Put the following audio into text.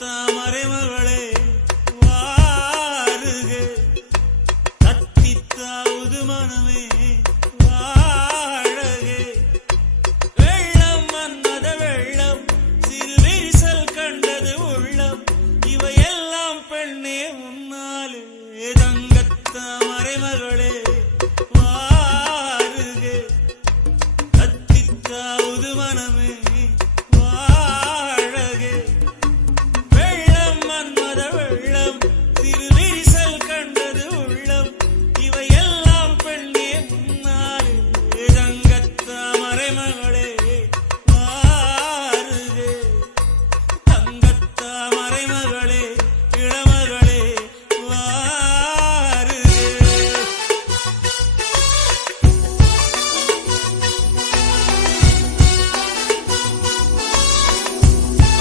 தங்கத்தாமரை மகளே வாருக, தத்தித்தாவது மனமே வாழக. வெள்ளம் மன்மத வெள்ளம், சிறு விரிசல் கண்டது உள்ளம், இவையெல்லாம் பெண்ணே உன்னாலே. தங்கத்தாமரை மகளே